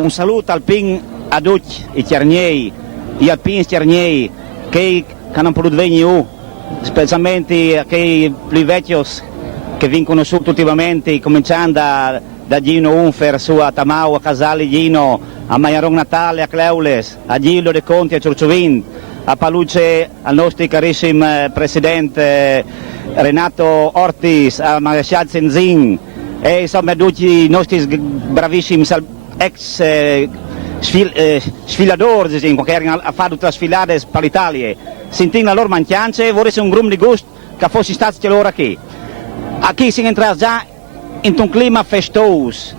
Un saluto a tutti i tiernei, gli alpini tiernei che hanno potuto venire, specialmente a quei più vecchi che vengono conosciuti ultimamente, cominciando da Gino Unfer su a Tamau, a Casale Gino, a Maiaron Natale, a Cleules, a Gillo De Conti, a Ciorciovin, a Paluce, al nostro carissimo presidente Renato Ortis, a Marescial Zenzin e insomma a tutti i nostri bravissimi ex sfilatori che erano a fare tutte le sfilate per l'Italia. Sentendo la loro mancanza, vorrei un gruppo di gusto che fosse stato loro qui. Qui si entra già in un clima festoso,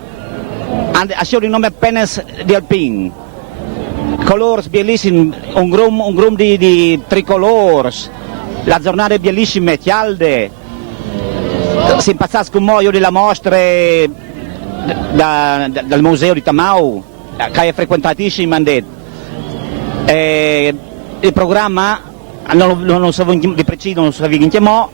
a solo il nome appena di Alpin. Colori bellissimi, un gruppo di tricolori, la giornata è bellissima, calde, si impazza con muoio della mostra dal museo di Tamau, che è frequentatissimo, hanno detto. Il programma non so di preciso, non so di chiamò,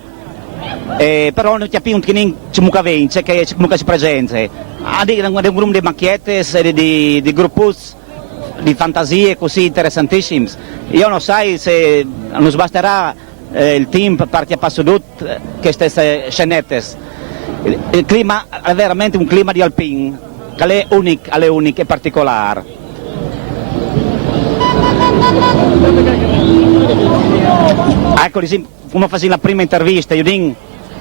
però non capiamo che non c'è vince, che c'è presente. È un gruppo di macchiette, di gruppi di fantasie così interessantissime. Io non so se non basterà il team per partire a passo tutto queste scenette. Il clima è veramente un clima di Alpin, che è unico e particolare. Ecco, come faccio la prima intervista, io dico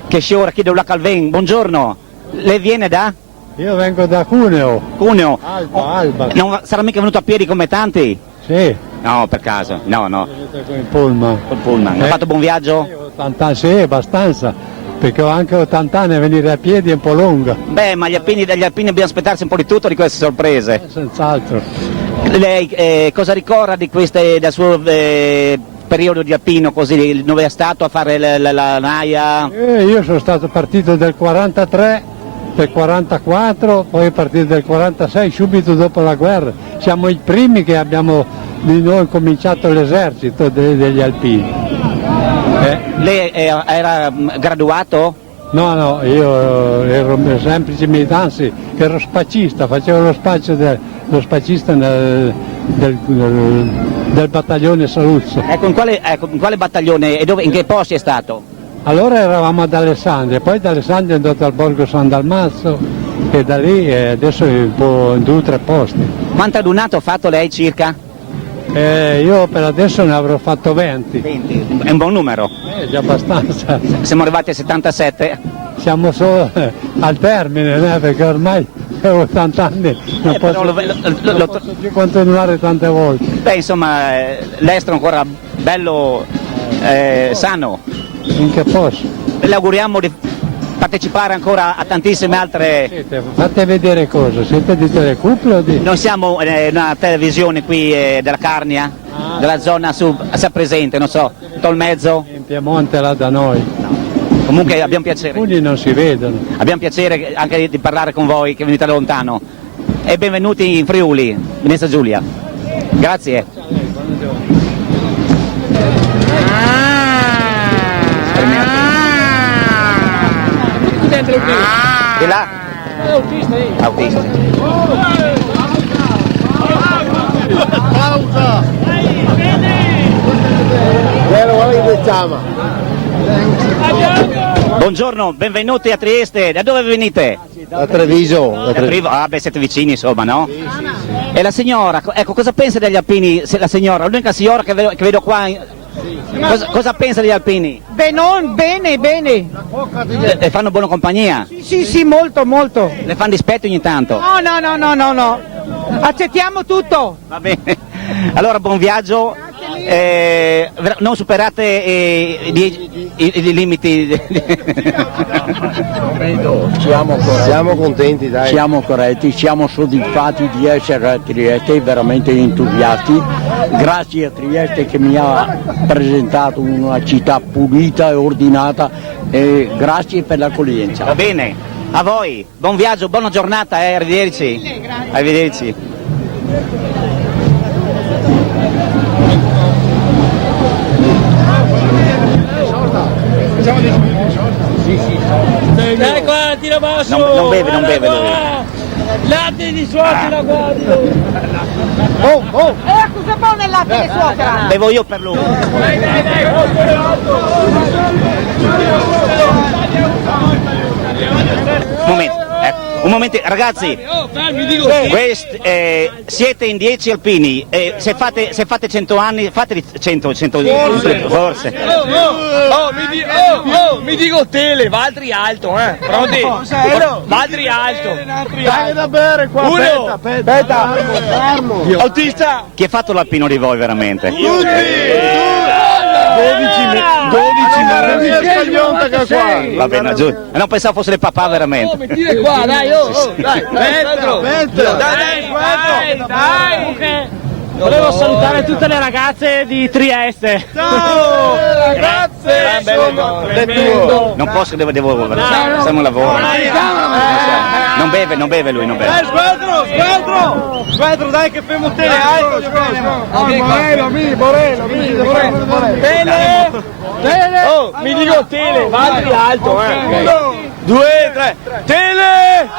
che c'è ora chi da Calven. Buongiorno, lei viene da? Io vengo da Cuneo. Cuneo? Alba. Non sarà mica venuto a piedi come tanti? Sì. No, per caso, no. Con il pullman. Col pullman. Ha fatto buon viaggio? 80 anni, sì, abbastanza, perché ho anche 80 anni e venire a piedi è un po' lunga. Beh, ma dagli alpini dobbiamo aspettarsi un po' di tutto di queste sorprese. Senz'altro. Lei cosa ricorda del suo periodo di alpino, così, dove è stato a fare la naia? Io sono stato partito del 43, del 44, poi partito del 46, subito dopo la guerra. Siamo i primi che abbiamo di noi cominciato l'esercito degli alpini. Lei era graduato? No, io ero un semplice militante, anzi ero spacista, facevo lo spacista del battaglione Saluzzo. Ecco, in quale battaglione e in che posti è stato? Allora eravamo ad Alessandria, poi da Alessandria è andato al Borgo San Dalmazzo e da lì adesso è un po' in 2 o 3 posti. Quanto adunnato ha fatto lei circa? Io per adesso ne avrò fatto 20. 20, è un buon numero. Già abbastanza. Siamo arrivati a 77? Siamo solo al termine, perché ormai ho 80 anni, non posso più continuare tante volte. Beh, insomma, l'estero ancora bello sano. In che posso? Le auguriamo di partecipare ancora a tantissime altre... Fate vedere cosa, siete di Telecuple o di... Noi siamo una televisione qui della Carnia, della zona sia presente, non so, Tolmezzo. In Piemonte là da noi. No. Comunque abbiamo piacere. Alcuni non si vedono. Abbiamo piacere anche di parlare con voi che venite da lontano. E benvenuti in Friuli, Venezia Giulia. Grazie. Di là? Autista. Pausa! Buongiorno, benvenuti a Trieste. Da dove venite? Da Treviso. Ah, beh, siete vicini, insomma, no? Sì. E la signora, ecco, cosa pensa degli alpini? La signora, l'unica signora che vedo qua. Cosa pensa degli alpini? Bene. Le fanno buona compagnia? Sì, molto. Le fanno dispetto ogni tanto? No. Accettiamo tutto. Va bene. Allora, buon viaggio. Non superate i limiti. Siamo contenti, dai. Siamo corretti, siamo soddisfatti di essere a Trieste, veramente entusiasti. Grazie a Trieste che mi ha presentato una città pulita e ordinata e grazie per l'accoglienza. Va bene, a voi, buon viaggio, buona giornata, arrivederci. Arrivederci. Dai qua, tira basso! Non beve lui. Latte di suocera, guardi! Cosa buono il latte di suocera? Bevo io per lui. Un momento, ragazzi, siete in 10 alpini, se fate 100 anni, fateli 100 forse. Mi dico tele, Valtri alto, pronti? Valtri alto. Dai da bere qua, aspetta. Autista. Chi ha fatto l'alpino di voi veramente? 12 scaglionta che qua. Va bene, giù. Non pensavo fosse il papà veramente. Mettile qua, dai, dai, dai. Volevo salutare tutte le ragazze di Trieste. Ciao, ragazze, sono Non posso, devo siamo un lavoro. Non beve lui, non beve. Squadro, dai che femo te alto. Borello. Tele. Oh, mi dico tele, Valtri alto, 1, 2, 3. Tele!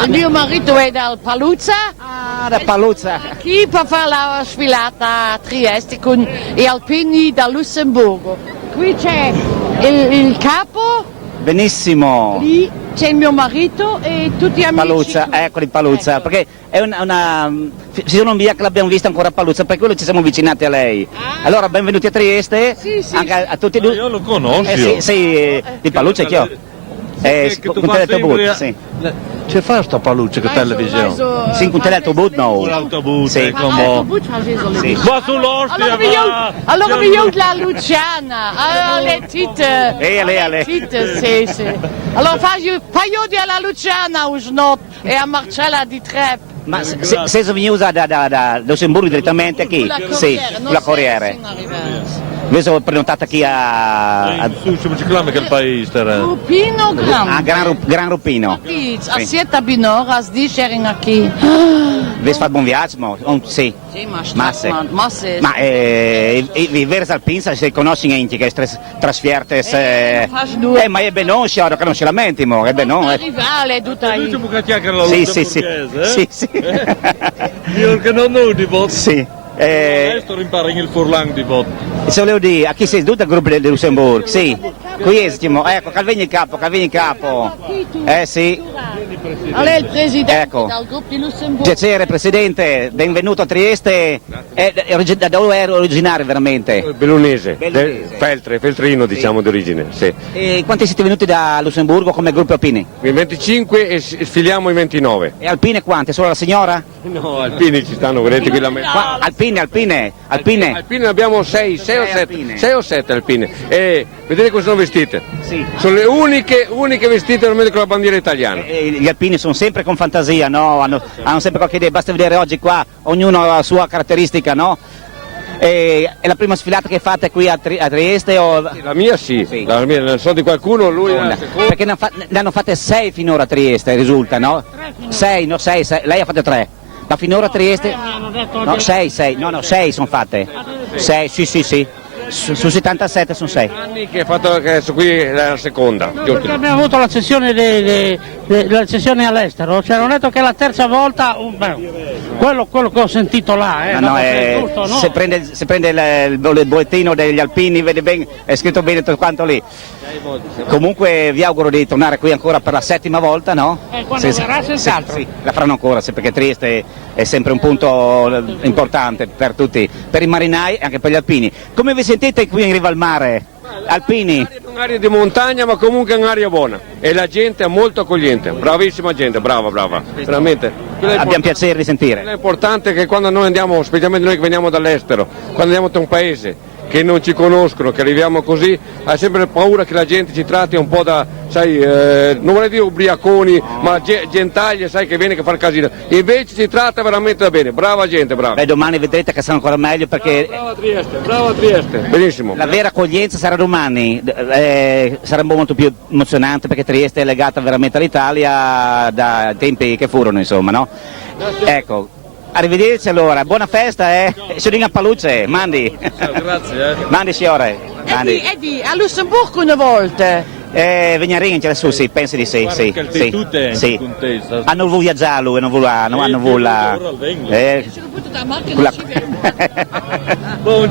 Il mio marito è dal Paluzza. Ah, da Paluzza. Qui per fare la sfilata a Trieste con gli alpini da Lussemburgo. Qui c'è il capo, Benissimo. lì c'è il mio marito e tutti gli amici. Paluzza, eccoli Paluzza, perché è ci sono via che l'abbiamo vista ancora a Paluzza, per quello ci siamo avvicinati a lei. Allora, benvenuti a Trieste, Sì, sì, anche a tutti e due. Io lo conosco. Sei di Paluzza, chi ho? Con Teletobut, sì. C'è fa sta paluccia che televisione? Sì, con Teletobut, no. L'autobus, Sì. Sì. Va sull'Ostia, Allora mi aiuta la Luciana, le tite. Ale. Tite, sì. Allora fai alla Luciana usnot e a Marcella di Trep. Ma se sono da Lussemburgo direttamente qui? Sì, sulla Corriere. Io sono prenotata qui a Come si chiama quel paese? Rupino Gran. Gran Rupino. A siete binoras di sharing aqui. Vi fa buon viaggio? Sì. Masse. Ma vivere al Pinsa se conosci niente che trasferte ma è ben che non si lamenti è ben non Rivale tutta Lui lì. può chiacchierare la sì. Io che non ho di voto. Sì. Adesso impara il furlang di voto. Se volevo dire, a chi sei tutto il gruppo di Lussemburgo? Sì. Qui siamo, ecco, Calvini in capo. Sì. Lei è il presidente Ecco. del gruppo di Lussemburgo. Piacere Presidente, benvenuto a Trieste. Da dove ero originario veramente? Bellunese, Feltrino diciamo d'origine, sì. E quanti siete venuti da Lussemburgo come gruppo alpini? Il 25 e sfiliamo i 29. E alpine quante? Solo la signora? No, alpini ci stanno, vedete qui la metà. Alpine. Alpine ne abbiamo 6 o 7 alpine. E vedete come sono vestite? Sì. Sono le uniche vestite veramente con la bandiera italiana. Gli alpini sono sempre con fantasia, no? Hanno sempre qualche idea, basta vedere oggi qua, ognuno ha la sua caratteristica, no? È la prima sfilata che fate qui a Trieste? O... La mia sì, la mia, ne so di qualcuno, lui è la seconda. Perché ne hanno fatte 6 finora a Trieste, risulta, no? 6, no 6, lei ha fatto 3. Ma finora a Trieste? No, 6, no 6 sono fatte. 6, sì. Su 77 sono 6. Anni che ha fatto che sono qui la seconda. Perché abbiamo avuto la sessione all'estero, ci hanno detto che è la terza volta, quello che ho sentito là, giusto, no? Se prende il bollettino degli alpini, vede bene, è scritto bene tutto quanto lì. Comunque vi auguro di tornare qui ancora per la 7ª volta, no? Quando verrà senz'altro. Sì, la faranno ancora, perché Trieste è sempre un punto importante per tutti, per i marinai e anche per gli alpini. Come vi sentite qui in riva al mare? Alpini? È un'area di montagna, ma comunque è un'area buona e la gente è molto accogliente, bravissima gente, brava, veramente. Abbiamo piacere di sentire. È importante che quando noi andiamo, specialmente noi che veniamo dall'estero, quando andiamo da un paese che non ci conoscono, che arriviamo così, hai sempre paura che la gente ci tratti un po' da, sai, non vorrei dire ubriaconi, ma gentaglie, sai, che viene che fa il casino. Invece ci tratta veramente da bene, brava gente, brava. Beh, domani vedrete che sarà ancora meglio perché... Brava Trieste, benissimo. La vera accoglienza sarà domani, sarà molto più emozionante perché Trieste è legata veramente all'Italia da tempi che furono, insomma, no? Ecco. Arrivederci allora, buona festa, Sono a Paluce, mandi. Grazie. Mandi signore. Mandi. Eddie, a Lussemburgo una volta. Venire a ringere su, sì, penso di sì. Sì. Hanno voluto viaggiare lui, hanno voluto.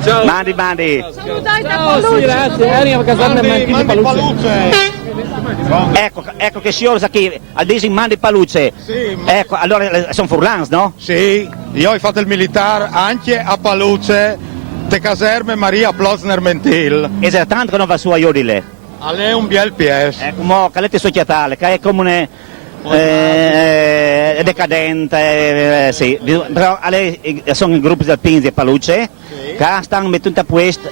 Ciao. Mandi. Salutai da Paluce. Mandi Paluce. Ecco che signore qui, al Desing Mandi Paluce. Sì, ecco, allora sono furlans, no? Sì, io ho fatto il militare anche a Paluce, te caserme Maria Plosner Mentil. E c'è tanto che non va su a Iodile. A lei un bel PS. Ecco, mo, calette societale, che è come decadente, sì. Però sono i gruppi del Pinzi e Paluce, che stanno mettendo a questo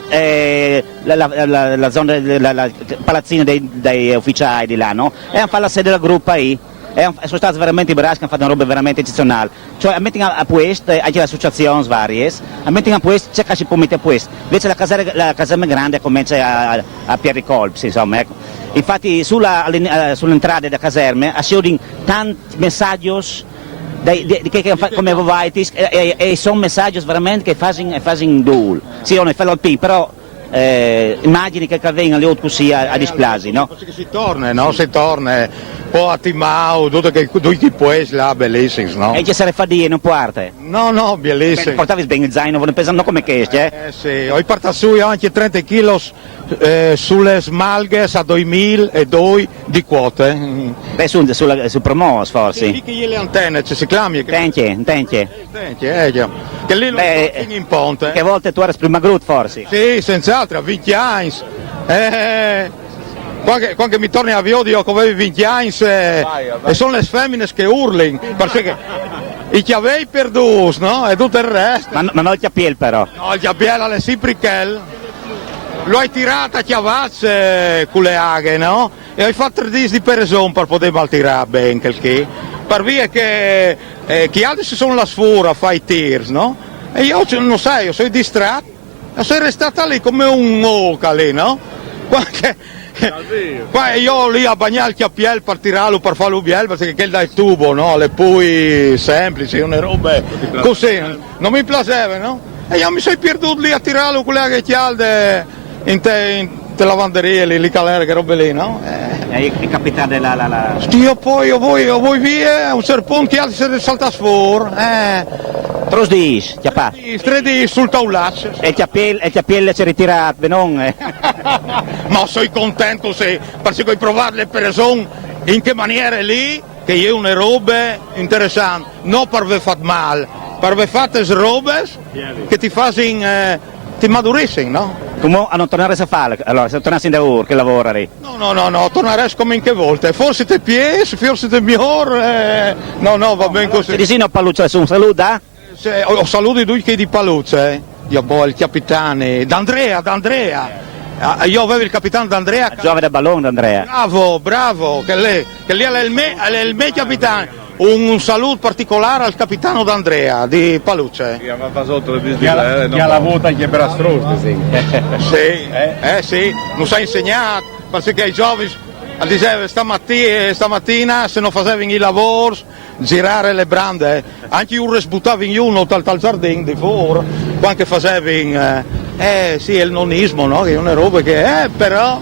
la zona, la palazzina dei ufficiali di là, no? E hanno fatto la sede del gruppo lì. Sono stati veramente bravi, che hanno fatto una roba veramente eccezionale. Cioè, mettono a questo, anche le associazioni varie, mettono a questo, c'è che si può mettere a questo. Invece la caserma grande comincia a piedi colpi, insomma, ecco. Infatti, sull'entrata della caserma, assoldano tanti messaggi come voi e sono messaggi veramente che fanno duro. Sì, non è fatto alpino, però immagini che vengono le così a displasi, no? Si torna, no? Si torna. Po' a Timau, tutti i paesi là, bellissimi, no? E ci sarebbe fadia, non parte? No, bellissimo. Portavi bene il zaino, non pesano come questo, sì, ho portato su anche 30 kg sulle smalghe a 2002 di quote. Beh, su Promos forse? Sì, che le antenne, si chiama? Tentje. Che lì lo in ponte. Che a volte tu eri prima grut forse? Sì, senz'altro, a 20 anni. Quando mi torni a Viodio come avevi 20 anni e sono le femmine che urlano perché i chiavei perduti, no? E tutto il resto. Ma non il chiapiel però. No, il chiapiel è sempre che lo hai tirata a chiavazze con le aghe, no? E hai fatto 3 giorni di peresone per poter maltirare bene quel che. Per via che altri si sono la sfura a fare i tirs, no? E io non sai, io sono distratto, sono restata lì come un moca lì, no? Qua io lì a bagnare il chiappiel per tirarlo, per farlo biel, perché che dal tubo, no? Le pui semplici, una roba così, non mi piaceva, no? E io mi sono perduto lì a tirarlo con le aghe chialde in te lavanderie lì calere, che robe lì, no? E il capitano della... Io vuoi via, un serpone che altri si salta fuori, 3 dis, chiapà. 3 dis sul taulaccio. E il chiapiel ci ritirato, non? Ma sono contento se, perché puoi provare le persone in che maniera lì, che io una roba interessante, non per aver fatto male, per aver fatto robe che ti fanno, ti maduriscono, no? Come a non tornare a fare, allora se tornassi da ora che lavora lì? No, tornerei come in che volte, forse te pies, forse te miglior, no, va bene così. Se dici no Paluce, un saluto? Ho saluto i due che di Paluce, io il capitano, D'Andrea. Io avevo il capitano D'Andrea. Giove da ballone D'Andrea. Bravo, che lì è il mio capitano. un saluto particolare al capitano D'Andrea di Paluce. Che ha la vota anche per Astrosco, sì. Sì, non sa insegnato, perché ai giovani diceva stamattina se non facevano i lavori, girare le brande, anche io sbuttavo in uno tal giardino di fuori, quando facevano, sì, il nonismo, no? Che è una roba che però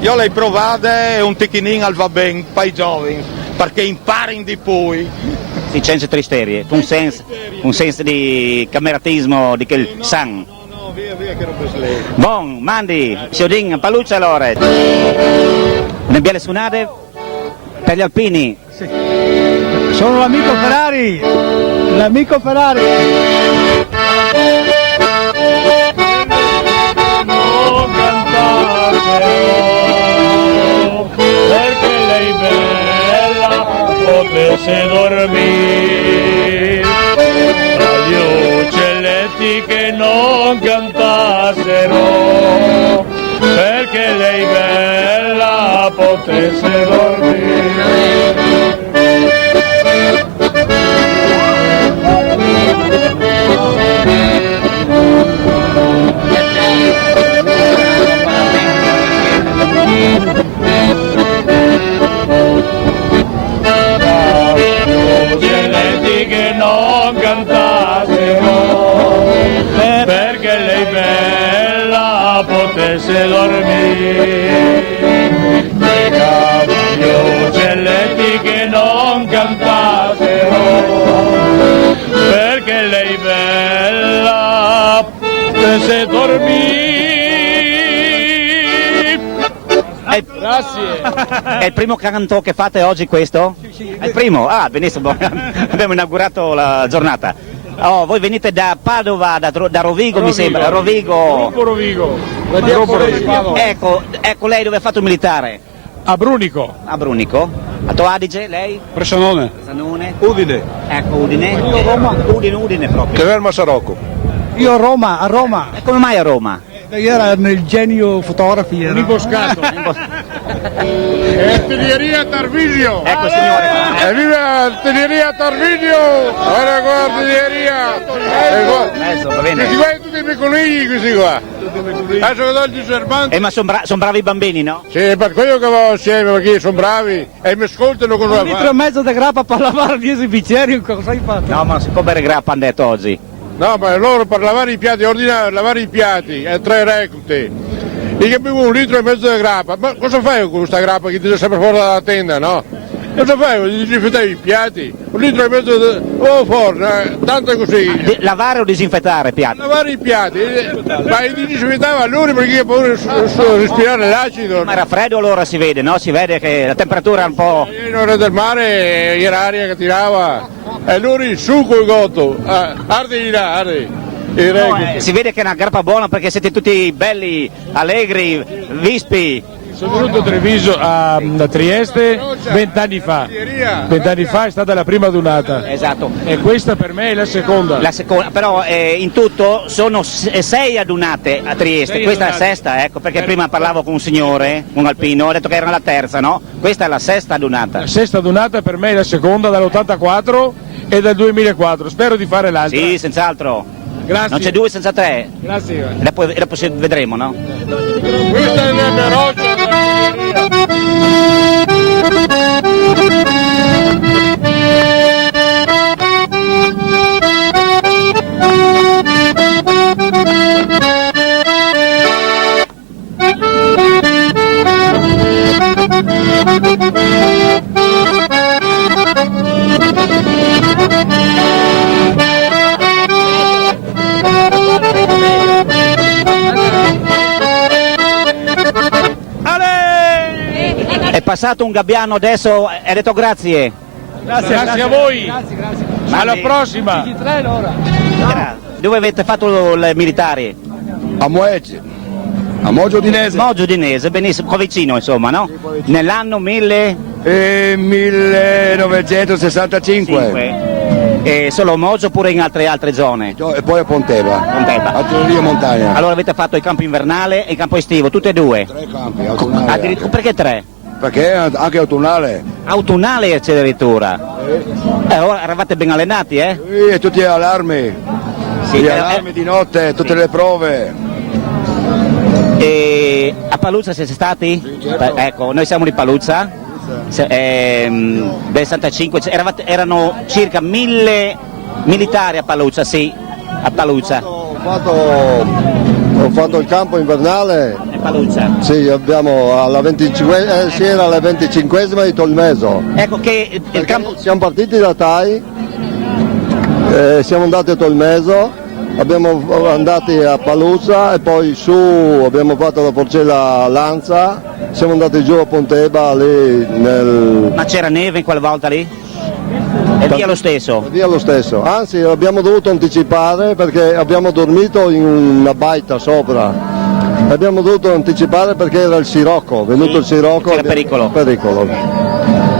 io l'ho provata un ticchinin al va bene per i giovani, perché imparano di più. Sì, senza tristerie, un senso di cameratismo di quel sang. No, via che non lei. Buon, mandi, Siodin, Paluce allora. Una belle suonate per gli alpini. Sì. Sono l'amico Ferrari, l'amico Ferrari. Non cantassero, perché lei bella potesse dormire. Tra gli uccelletti che non cantassero, perché lei bella potesse dormire. Uccelletti che non cantassero, perché lei bella potesse dormire. Gli uccelletti che non cantassero, perché lei bella potesse dormire. Grazie. È il primo canto che fate oggi questo? Sì. È il primo? Ah, benissimo, abbiamo inaugurato la giornata. Oh, voi venite da Padova, da Rovigo, mi sembra, Rovigo. Rovigo. Ecco lei dove ha fatto il militare? A Brunico. A Brunico. A Tua Adige, lei? Bressanone. Udine. Ecco, Udine. Io Roma. Udine proprio. Teverma Sarocco. Io a Roma. E come mai a Roma? Era nel genio fotografi. Era. Imboscato. Artiglieria Tarvisio. Ecco signore. Viva Artiglieria Tarvisio. Guarda artiglieria. Va bene. Questi qua tutti i piccolini, questi qua. Adesso che do il diserbante. Ma sono bravi i bambini, no? Sì, per quello che vado assieme, perché sono bravi e mi ascoltano con una 1,5 litri di grappa per lavare 10 bicchieri, cosa hai fatto? No, ma non si può bere grappa, hanno detto oggi. No, ma loro per lavare i piatti, ordinare lavare i piatti, 3 reclute. E che bevo 1,5 litri di grappa. Ma cosa fai con questa grappa che ti deve sempre fuori dalla tenda, no? Cosa fai? Disinfettare i piatti? 1,5 litri di... Oh, forno, tanto così. Lavare o disinfettare i piatti? Lavare i piatti. Ma li disinfettava allora perché io ho paura di respirare l'acido. Ma era freddo allora si vede, no? Si vede che la temperatura è un po'... In ora del mare era aria che tirava. E allora su col gotto. Ardi là, ardi. No, si vede che è una grappa buona perché siete tutti belli, allegri, vispi. Sono venuto a Treviso, a Trieste 20 anni fa. 20 anni fa è stata la prima adunata. Esatto. E questa per me è la seconda. La seconda, però in tutto sono 6 adunate a Trieste, questa è la sesta, ecco, perché prima parlavo con un signore, un alpino, ho detto che era la terza, no? Questa è la sesta adunata. La sesta adunata per me è la seconda dall'84 e dal 2004, spero di fare l'altra. Sì, senz'altro. Grazie. Non c'è 2 senza 3. Grazie. Dopo vedremo, no? Questa è la mia roccia. È passato un gabbiano adesso e ha detto grazie. Grazie a voi. Grazie. Alla prossima. Dove avete fatto il militare? A Moegge. A Moggio Udinese. Moggio Udinese, benissimo, qua vicino insomma, no? Nell'anno 1965. E solo a Moggio oppure in altre zone? E poi a Ponteva. Artiglieria Montagna. Allora avete fatto il campo invernale e il campo estivo, tutte e due? 3 campi. Addirittura, perché 3? perché è anche autunnale. Autunnale c'è addirittura. Ora eravate ben allenati, eh? Sì, tutti gli allarmi. Sì, gli allarmi di notte, tutte le prove. E a Paluzza siete stati? Sì, certo. Ecco, noi siamo di Paluzza. Del 65, erano circa 1000 militari a Paluzza, sì, a Paluzza. Ho fatto il campo invernale. A Paluzza. Sì, abbiamo alla 25, sì, era la 25esima di Tolmeso. Ecco che il campo... Siamo partiti da Tai, siamo andati a Tolmeso, abbiamo andati a Paluzza e poi su abbiamo fatto la Porcella Lanza, siamo andati giù a Ponteba lì nel... Ma c'era neve in quella volta lì? E via lo stesso? Via lo stesso, anzi abbiamo dovuto anticipare perché abbiamo dormito in una baita sopra, abbiamo dovuto anticipare perché era il sirocco, venuto il sirocco. C'era pericolo.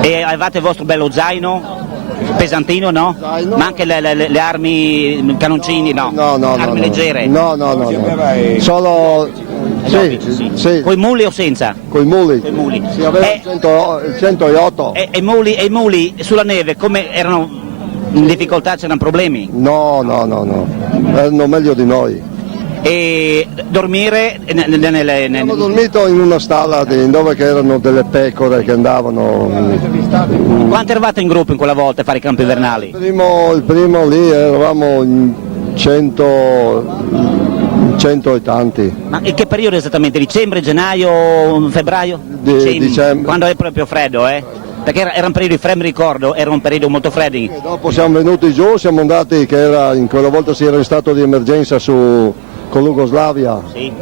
E avevate il vostro bello zaino? Pesantino, no? Zaino. Ma anche le armi, canoncini, no? No, armi leggere? No. Solo... Sì. Coi muli o senza? Coi muli. Coi muli. Sì, aveva il 108. E i muli sulla neve come erano in difficoltà, c'erano problemi? No, erano meglio di noi. E dormire Abbiamo dormito in una stalla dove erano delle pecore che andavano. Quanti eravate in gruppo in quella volta a fare i campi invernali? Il primo lì eravamo in 100 e tanti. Ma in che periodo esattamente? Dicembre, gennaio, febbraio? Dicembre. Quando è proprio freddo, eh? Perché era un periodo di freddo, mi ricordo, era un periodo molto freddo. E dopo siamo venuti giù, siamo andati, che era in quella volta si era in stato di emergenza con l'Ugoslavia. Sì.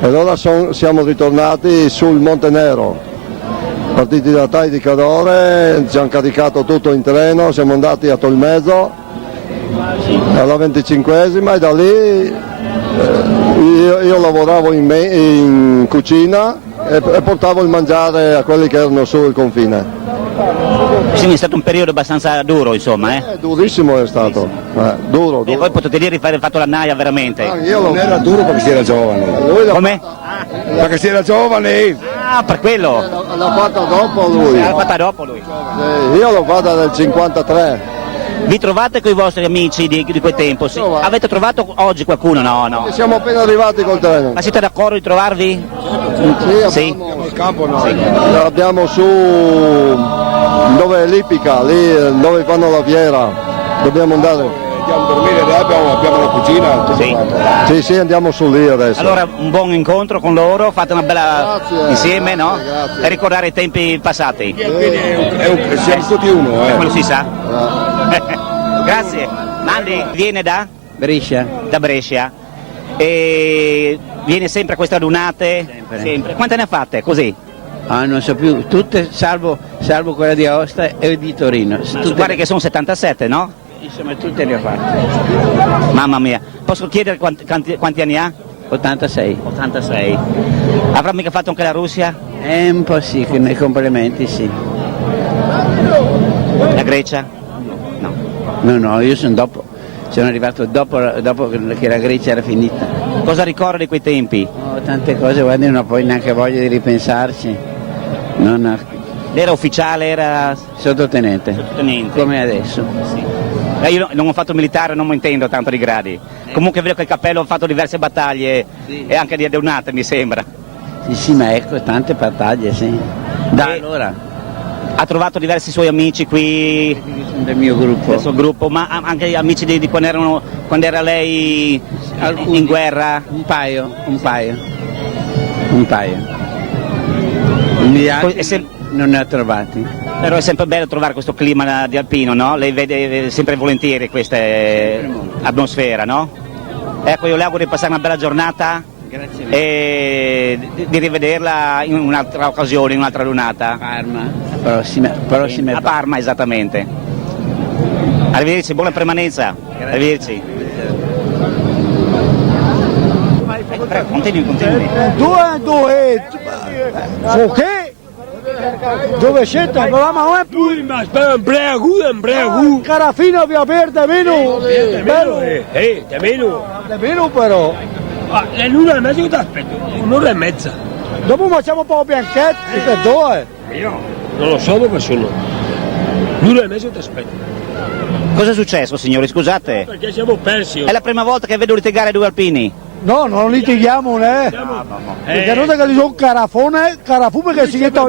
E allora siamo ritornati sul Monte Nero, partiti da Tai di Cadore, ci hanno caricato tutto in treno, siamo andati a Tolmeso alla 25esima e da lì io lavoravo in cucina e portavo il mangiare a quelli che erano sul confine. Quindi è stato un periodo abbastanza duro, insomma, eh? Durissimo è stato, duro. E voi potete dire di aver fatto la naia veramente? Non era duro perché si era giovane. Come? Perché si era giovane. Ah, per quello? L'ha fatta dopo lui. L'ha fatta dopo lui. Sì, io l'ho fatta nel 53. Vi trovate con i vostri amici di quel tempo? Sì. Avete trovato oggi qualcuno? No. Siamo appena arrivati col treno. Ma siete d'accordo di trovarvi? Sì. Il campo no. Sì. Abbiamo su dove è l'Ippica, lì dove fanno la fiera. Dobbiamo andare. Andiamo a dormire, abbiamo la cucina. Sì, andiamo su lì adesso. Allora un buon incontro con loro, fate una bella insieme, no? Grazie. E ricordare i tempi passati. Siamo tutti uno. Quello si sa. Grazie. Mandi viene da? Brescia. Da Brescia. E viene sempre a queste radunate? Sempre. Quante ne ha fatte così? Non so più, tutte salvo quella di Aosta e di Torino. Guarda che sono 77, no? Insomma tutte le ho fatte. Mamma mia. Posso chiedere quanti anni ha? 86. 86. Avrà mica fatto anche la Russia? Un po' sì, nei complementi sì. La Grecia? No, io sono arrivato dopo che la Grecia era finita. Cosa ricordo di quei tempi? Tante cose, guardi, non ho poi neanche voglia di ripensarci. Era ufficiale, era... Sottotenente. Come adesso. Sì. Io non ho fatto militare, non mi intendo tanto di gradi. Comunque vedo che il cappello ha fatto diverse battaglie e anche di adunate, mi sembra. Sì, ma ecco, tante battaglie, sì. Allora... Ha trovato diversi suoi amici qui del mio gruppo. Del suo gruppo, ma anche amici di quando era lei in guerra? Un paio. Non ne ho trovati. Però è sempre bello trovare questo clima di alpino, no? Lei vede sempre volentieri questa atmosfera, no? Ecco, io le auguro di passare una bella giornata. Grazie e di rivederla in un'altra occasione, in un'altra lunata. Parma. Prossime. A Parma, esattamente. Arrivederci, buona permanenza. Grazie. Arrivederci. Continui. 2. Ok? Dove siete? Ma non è più. Ma spera un breagu. Carafino via verde meno. De meno. De meno però. L'una e mezzo che ti aspetto, un'ora e mezza. Dopo facciamo un po' bianchetti, tutte e due. Io non lo so dove sono. L'uno e mezzo ti aspetto. Cosa è successo, signori? Scusate. Perché siamo persi. È la prima volta che vedo litigare due alpini. No, non litighiamo, né? Perché non è che gli sono carafume che si chiede.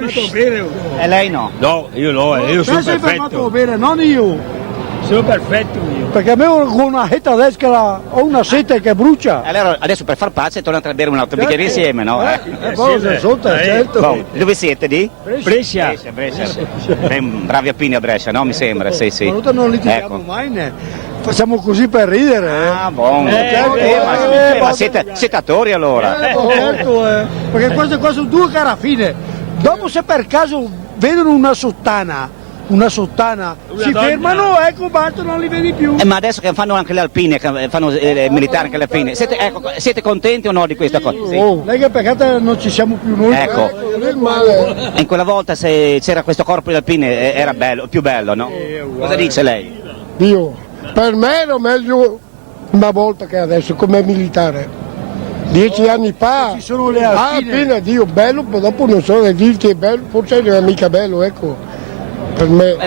E lei no? No, io no, io sono sei fermato a perfetto. bere, non io. Sono perfetto io. Perché a me con una hetta desca ho una sete che brucia. Allora, adesso per far pace tornate a bere un altro bicchiere insieme, no? Poi se sotto, certo. Boh, dove siete di? Brescia. Brescia. Bravi alpini a Brescia, no? Mi sembra, sì. Ma noi non litighiamo mai, né? Facciamo così per ridere. Ah, buono. Ma siete attori allora. Certo, perché queste qua sono due carafine. Dopo se per caso vedono una sottana, si fermano, ecco, basta, non li vedi più. Ma adesso che fanno anche le alpine, che fanno militari anche le alpine, siete contenti o no di questa cosa? Sì. Lei che peccata non ci siamo più noi. Ecco. Non è male. In quella volta se c'era questo corpo di alpine era bello, più bello, no? Cosa dice lei? Io, per me era meglio una volta che adesso come militare. 10 anni fa, ci sono le alpine. Dio, bello, ma dopo non so che dirti è bello, forse non è mica bello, ecco. Per me.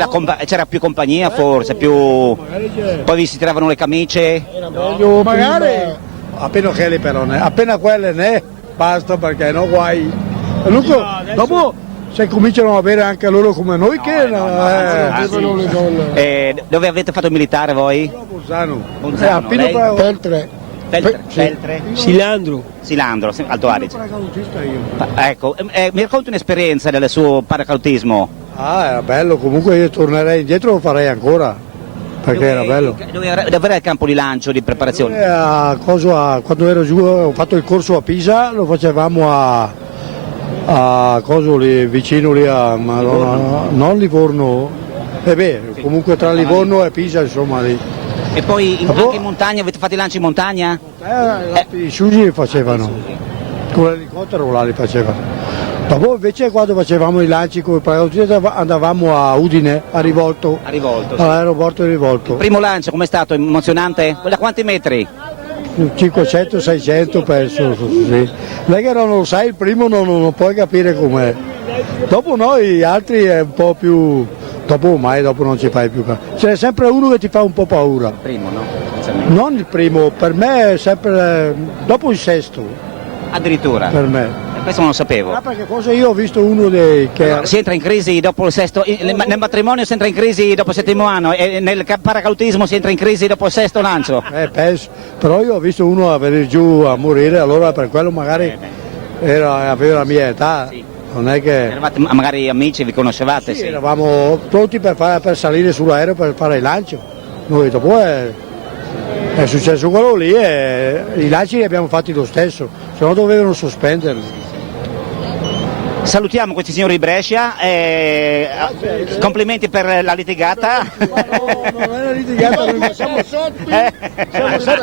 C'era più compagnia forse, poi vi si tiravano le camicie. Era meglio magari appena quelle però, appena quelle ne basta perché no guai. Dopo se cominciano a avere anche loro come noi dove avete fatto il militare voi? Bolzano. Feltre. Feltre? Silandro, Alto Adige. Ecco, mi racconti un'esperienza del suo paracautismo? Era bello, comunque io tornerei indietro, lo farei ancora, perché era bello. Dove era il campo di lancio, di preparazione? Quando ero giù, ho fatto il corso a Pisa, lo facevamo a coso lì, vicino lì a non Livorno, comunque tra Livorno e Pisa, insomma lì. E poi anche in montagna, avete fatto i lanci in montagna? I Susi li facevano, con l'elicottero là li facevano. Dopo invece quando facevamo i lanci come paracadutista andavamo a Udine, a Rivolto. All'aeroporto di Rivolto. Il primo lancio com'è stato? Emozionante? Da quanti metri? 500-600 penso, sì. Lei che non lo sai, il primo non puoi capire com'è. Dopo noi altri è un po' più... Dopo non ci fai più caso. C'è sempre uno che ti fa un po' paura. Il primo, no? Non il primo, per me è sempre dopo il sesto. Addirittura? Per me. Questo non lo sapevo. Perché forse io ho visto uno dei che... Allora, si entra in crisi dopo il sesto, nel matrimonio si entra in crisi dopo il settimo anno e nel paracautismo si entra in crisi dopo il sesto lancio? Penso, però io ho visto uno a venire giù a morire, allora per quello magari aveva la mia età. Sì. Non è che... Eravate magari amici, vi conoscevate? Sì, eravamo pronti per salire sull'aereo per fare il lancio. Noi dopo è successo quello lì e i lanci li abbiamo fatti lo stesso, se no dovevano sospenderli. Salutiamo questi signori di Brescia, complimenti per la litigata. No, non è la litigata, noi siamo sempre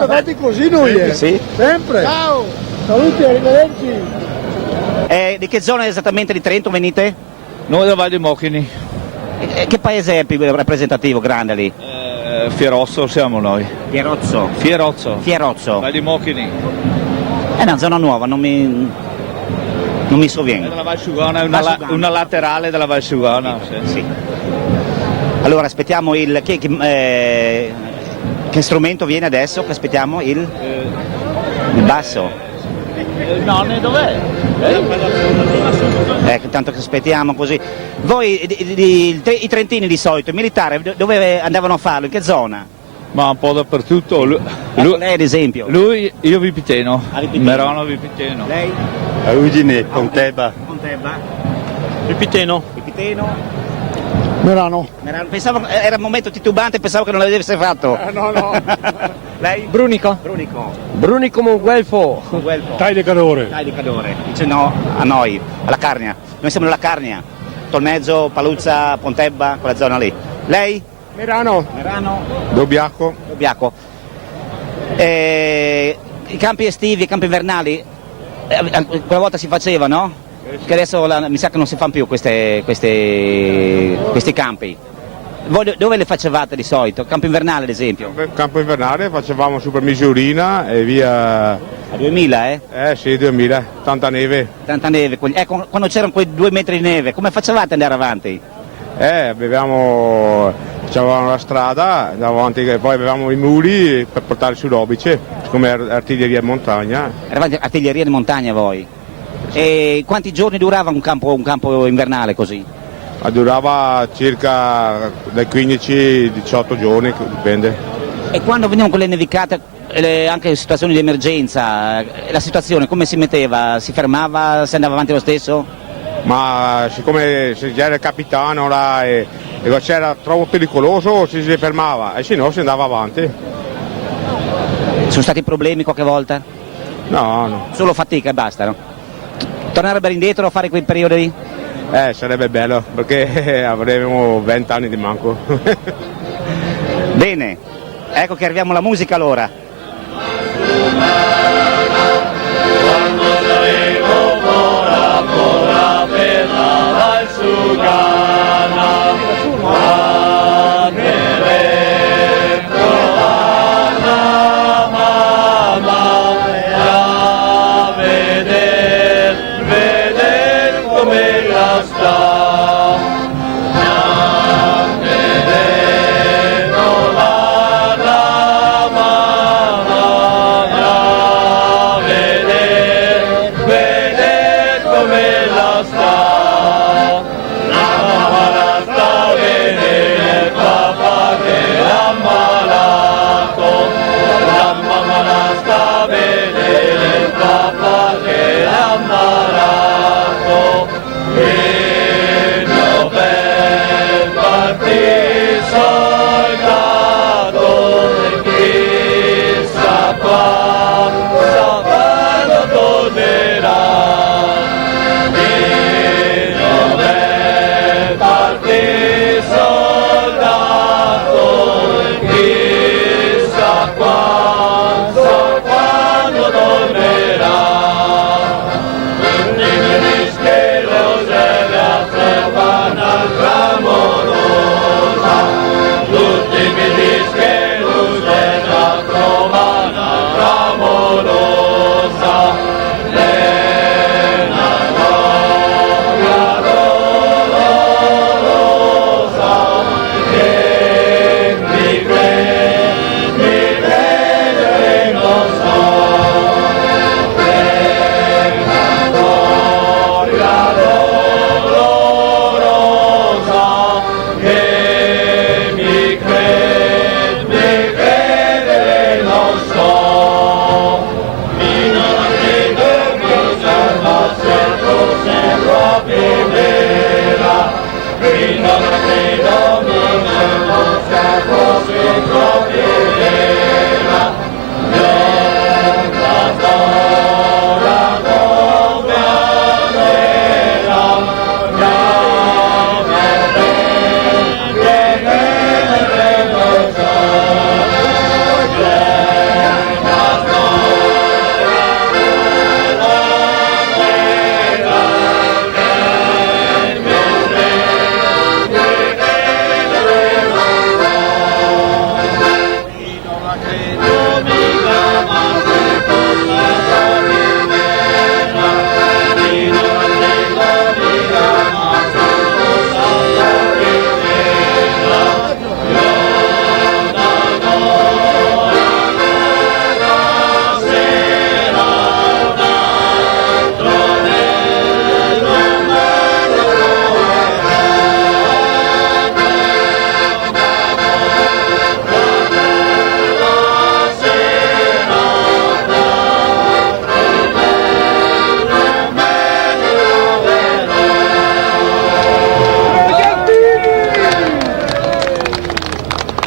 fatti così noi, sì. Sempre. Ciao, saluti, arrivederci. Di che zona esattamente di Trento venite? Noi da Val di Mochini. Che paese è più rappresentativo, grande lì? Fierozzo siamo noi. Fierozzo. Val di Mochini. È una zona nuova, non mi sovviene. Della Val Sugana, una laterale della Val Sugana. Sì. Allora aspettiamo che strumento viene adesso? Che aspettiamo? Il basso. No, dov'è? Tanto che aspettiamo così. Voi i trentini di solito, i militari, dove andavano a farlo? In che zona? Ma un po' dappertutto. Lei ad esempio? Io Vipiteno. Merano Vipiteno. Lei? A Udine, Pontebba. Vipiteno. Merano. Pensavo era un momento titubante, pensavo che non l'avesse fatto. No. Lei? Brunico Monguelfo. Tai di Cadore. Dice no a noi, alla Carnia. Noi siamo nella Carnia. Tolmezzo, Paluzza, Pontebba, quella zona lì. Lei? Merano. Dobbiaco. I campi estivi, i campi invernali, quella volta si faceva, no? Che adesso mi sa che non si fanno più questi campi. Voi dove le facevate di solito? Campo invernale ad esempio? Campo invernale facevamo su per Misurina e via... A 2000 sì, 2000, tanta neve. Tanta neve, quando c'erano quei 2 metri di neve, come facevate ad andare avanti? C'avevamo la strada, andavamo avanti, poi avevamo i muli per portare su l'obice, come artiglieria in montagna. Eravate artiglieria di montagna voi? E quanti giorni durava un campo invernale così? Durava circa dai 15-18 giorni, dipende. E quando venivano quelle nevicate, anche situazioni di emergenza, la situazione come si metteva? Si fermava, si andava avanti lo stesso? Ma siccome se già era il capitano là e c'era troppo pericoloso si fermava e se no si andava avanti. Sono stati problemi qualche volta? No. Solo fatica e basta, no? Tornerebbero indietro a fare quei periodi? Sarebbe bello perché avremo 20 anni di manco. Bene, ecco che arriviamo alla musica allora.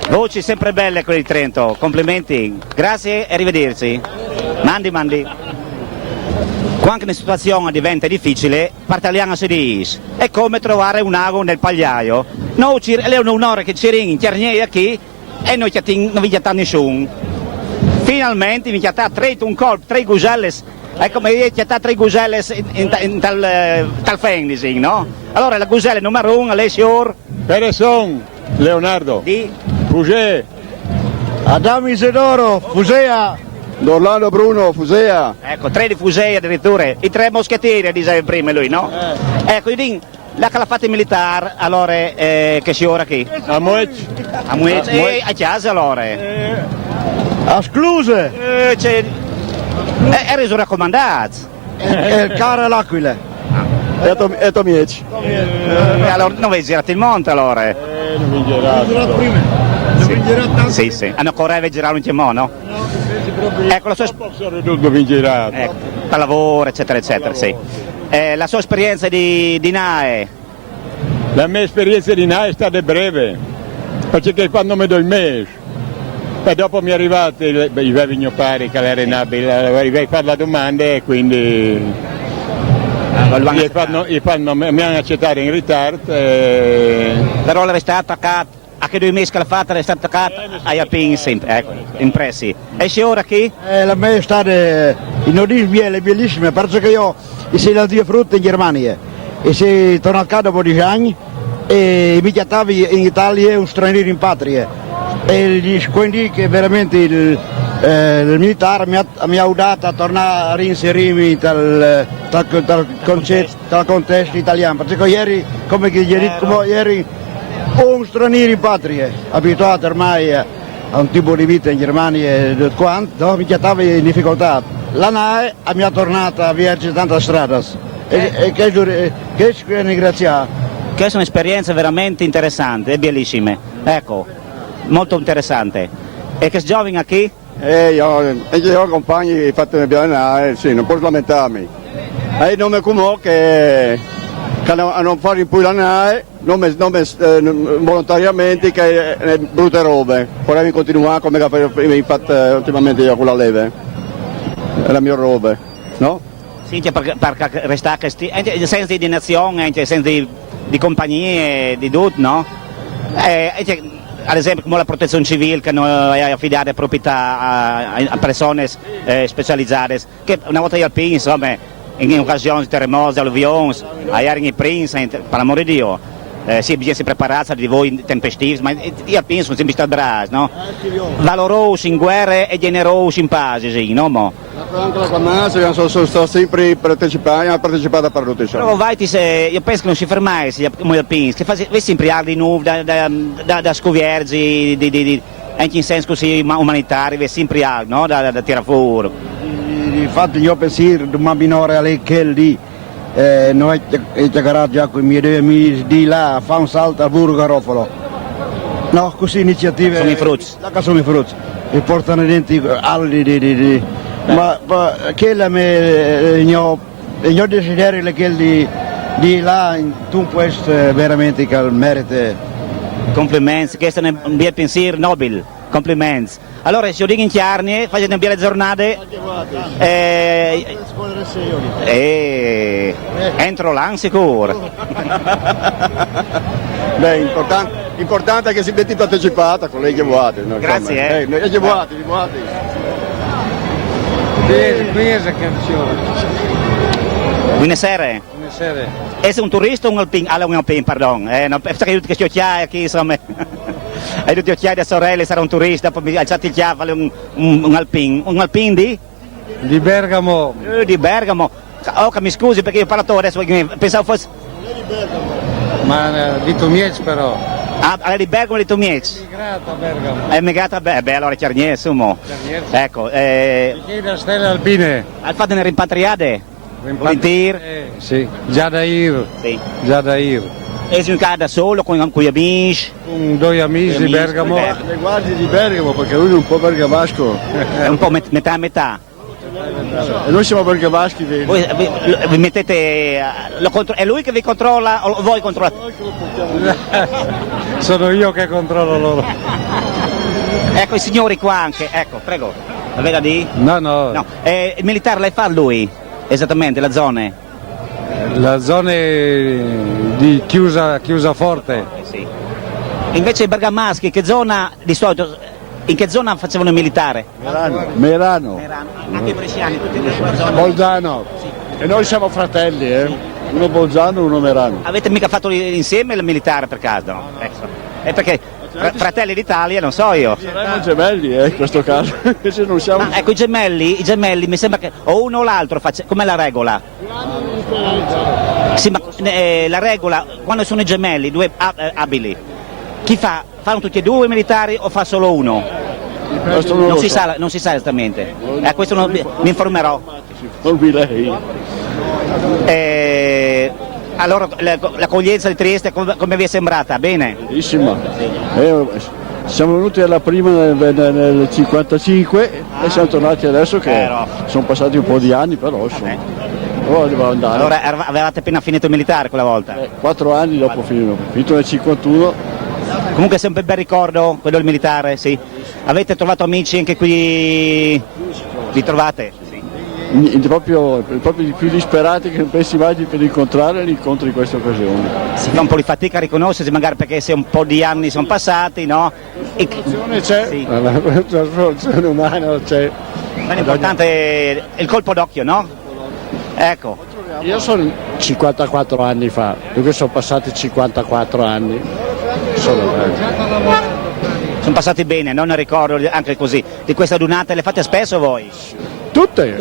Voci sempre belle quelle di Trento, complimenti, grazie e arrivederci. Mandi. Quando una situazione diventa difficile, parliamo si dice, è come trovare un ago nel pagliaio. Noi è un'ora che ci ringi in qui e non vi chiamiamo nessuno. Finalmente vi chiamiamo un colpo, 3 guselles, è come vi chiamiamo 3 guselles in tal fendising, no? Allora la gusella numero 1, Alessio. Pereson. Leonardo. Di? Fugè. Adamo Isidoro, Fusea. D'Orlando Bruno, Fusea. Ecco, 3 di Fusei addirittura. I 3 moschettieri, diceva prima lui, no? Ecco, io dico, la calafate militare, allora, che si ora qui? A Moec. A Moec, e a casa allora? A Scluse. È reso raccomandato. Il Cara l'Aquila. E Tomieci. Allora, non vai girato il monte allora? Non mi girato prima. Sì, sì. Hanno correva girare un timone, no? Ecco, la sua ecco, per lavoro, eccetera, eccetera, sì. La sua esperienza di NAE? La mia esperienza di NAE è stata breve, perché quando mi do il mese, poi dopo mi è arrivato il mio pare che era nabile, arrivai a fare la domanda e quindi mi hanno accettato in ritardo. Però lei sta attaccato. A che 2 mesi che l'ha fatta, è stata attaccata ai alpini sempre, ecco, impressi. E se ora chi? La mia è stata in origine bellissima, perché io sono andato a frutta in Germania e sono tornato a casa dopo 10 anni e mi chiamavi in Italia un straniero in patria. E quindi che veramente il militare mi ha aiutato a tornare a reinserirmi dal contesto italiano, perché ieri, come ieri, un straniero in patria, abituato ormai a un tipo di vita in Germania e quanto, mi chiamava in difficoltà. La NAE mi ha tornato a viaggiare tante strade e che ringraziare. Questa è un'esperienza veramente interessante e bellissima, ecco, molto interessante. E che giovane a chi? Io ho compagni che fanno bene la NAE, sì, non posso lamentarmi. E non mi comò che non fare in più la NAE, non volontariamente che brutte robe, vorrei continuare come mi fatto ultimamente io con la leve, è la mia roba, no? Sì, perché restare nel senso di nazione, nel senso di compagnie, di tutto, no? Ad esempio come la protezione civile che noi affidiamo proprietà a persone specializzate, che una volta io alpini, insomma, in occasione di terremoti, alluvioni, aerei in prince, per l'amore di Dio, sì, bisogna essere preparati di voi tempestivi, ma io penso sono sempre stati bravi, no? Valorosi in guerra e generosi in pace, sì, no? Anche la Comassa, sono sempre partecipato per tutti. Però io penso che non si fermasse come alpini, che facesse sempre altri nuovi da scoviergi, anche in senso così umanitario, sempre altri, no? Da tirare fuori. Infatti io penso di una minore alle che lì, noi abbiamo già con i miei 2 amici di là, fa un salto a Burgo Garofalo. No, così iniziative. Sono i frutti. Sono i frutti. E portano dentro altri ma che il mio desiderio è che di là in tutto questo veramente che merita. Complimenti, questo è un bel pensiero nobile. Complimenti. Allora, se io dico in chiarni, facete una belle giornate. Entro là sicuro. Beh, importante è che si metti partecipata con lei che vuole. No? Grazie. Che vuole. Buonasera. È un turista o un alpin? Un alpin, pardon. No, perché io che chiaro qui, insomma. E tutti occhiali a sorelle, sarà un turista, poi mi alzate il chiave, un alpin. Un alpin di? Di Bergamo. Di Bergamo. Oh, mi scusi perché io parlo adesso, pensavo fosse... Ma di Tomiec però. Ah, di Bergamo di Tomiec? Emigrata a Bergamo. È emigrata a Bergamo, beh allora Cernier, insomma. Ecco. Le stelle alpine. Al fatto di rimpatriate? Volentieri? Sì, già da ir. Sì. Già da ir. E si casa da solo con gli amici? Con 2 amici di Bergamo. Le guardie di Bergamo perché lui è un po' bergamasco. È un po' metà a metà. E noi siamo bergamaschi. Voi vi mettete... è lui che vi controlla o voi controllate? Sono io che controllo loro. Ecco i signori qua anche, ecco, prego. La veda di? No. Il militare lei fa lui? Esattamente, la zona? La zona di chiusa forte. Sì. Invece i bergamaschi, che zona di solito, in che zona facevano il militare? Merano. Anche i bresciani, tutti nella zona. Bolzano. Sì. E noi siamo fratelli, Uno Bolzano e uno Merano. Avete mica fatto insieme il militare per caso? No? Ecco. È perché Fratelli d'Italia, non so io. Saremmo gemelli, in questo caso. Se non siamo... Ecco, i gemelli mi sembra che o uno o l'altro, com'è la regola? Sì, ma la regola, quando sono i gemelli, due abili, chi fa? Fanno tutti e due i militari o fa solo uno? Questo non si sa esattamente. Questo mi informerò. Informi lei. Allora, l'accoglienza di Trieste come vi è sembrata? Bene? Benissima. Siamo venuti alla prima nel 55 e siamo tornati adesso che sono passati un po' di anni, però insomma. Devo andare. Allora avevate appena finito il militare quella volta? 4 anni dopo finito nel 51. Comunque è sempre un bel ricordo quello del militare, sì. Avete trovato amici anche qui? Li trovate? Sì. Proprio i più disperati che non pensi mai di incontrare, li incontri in queste occasioni. Si fa un po' di fatica a riconoscersi, magari perché se un po' di anni sono passati, no? La c'è, sì. La trasformazione umana c'è. Ma l'importante è il colpo d'occhio, no? Ecco. Io sono 54 anni fa, dunque sono passati 54 anni. Sono passati bene, non ne ricordo anche così. Di queste adunate le fate spesso voi? Tutte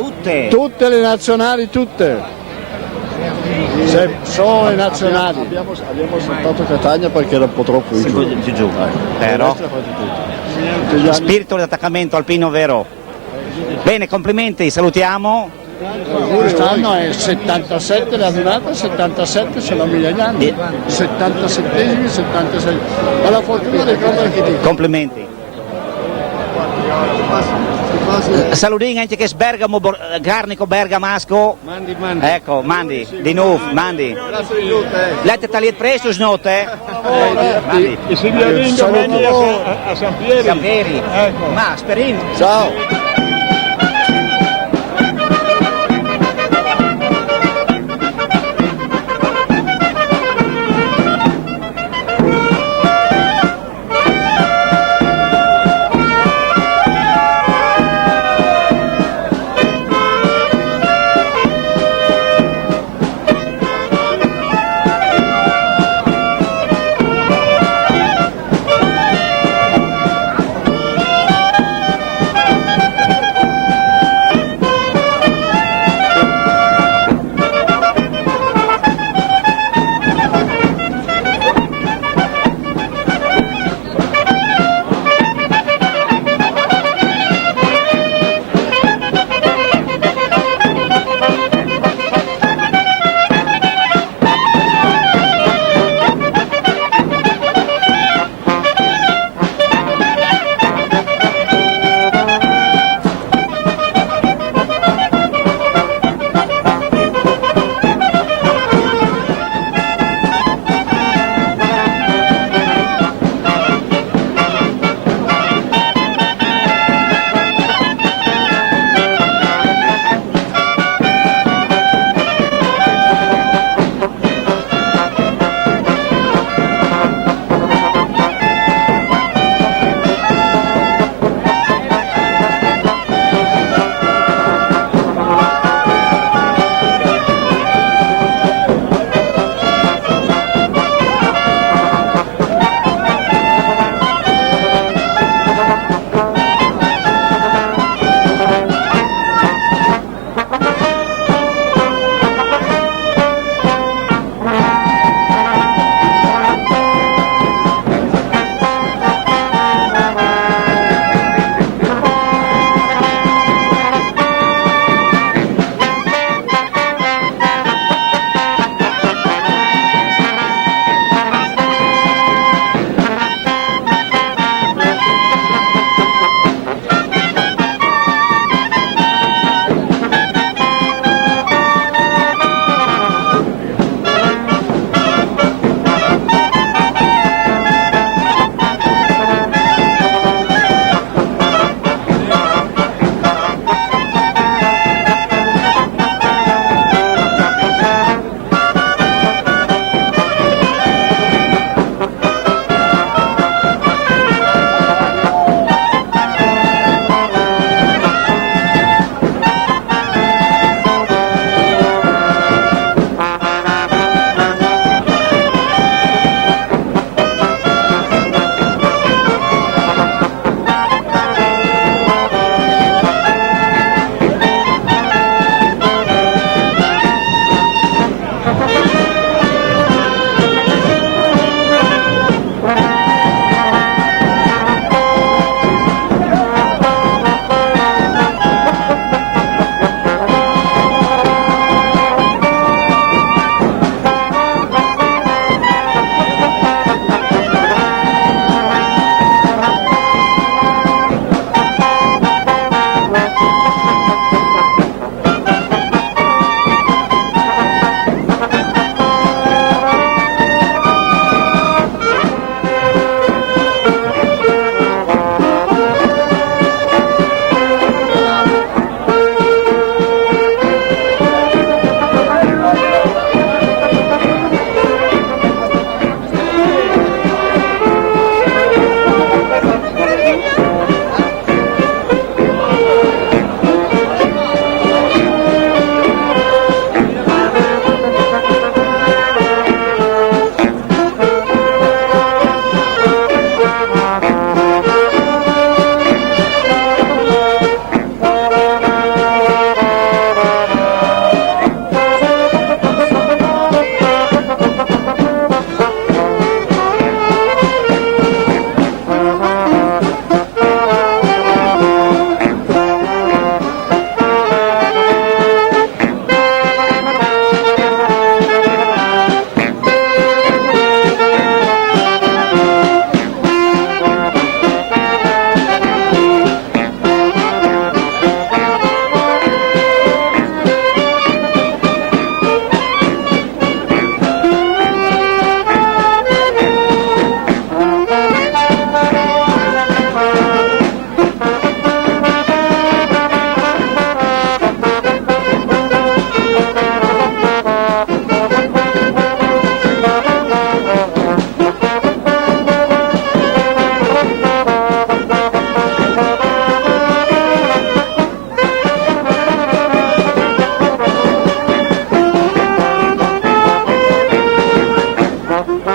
le nazionali, tutte. Sono le nazionali. Abbiamo saltato Catania perché era un po' troppo giù. Però spirito di attaccamento alpino vero. Bene, complimenti, salutiamo. Quest'anno è 77 la donata, 77 sono 1000 anni. 77esimi, 76. Ho la fortuna di cosa che dico. Complimenti. Saludin anche che Bergamo, Garnico, Bergamasco. Mandi. Ecco, mandi, di nuovo, mandi. Lette tagliet presto, snotte? E se vi avvengo a San Pieri. Ma, speriamo. Ciao.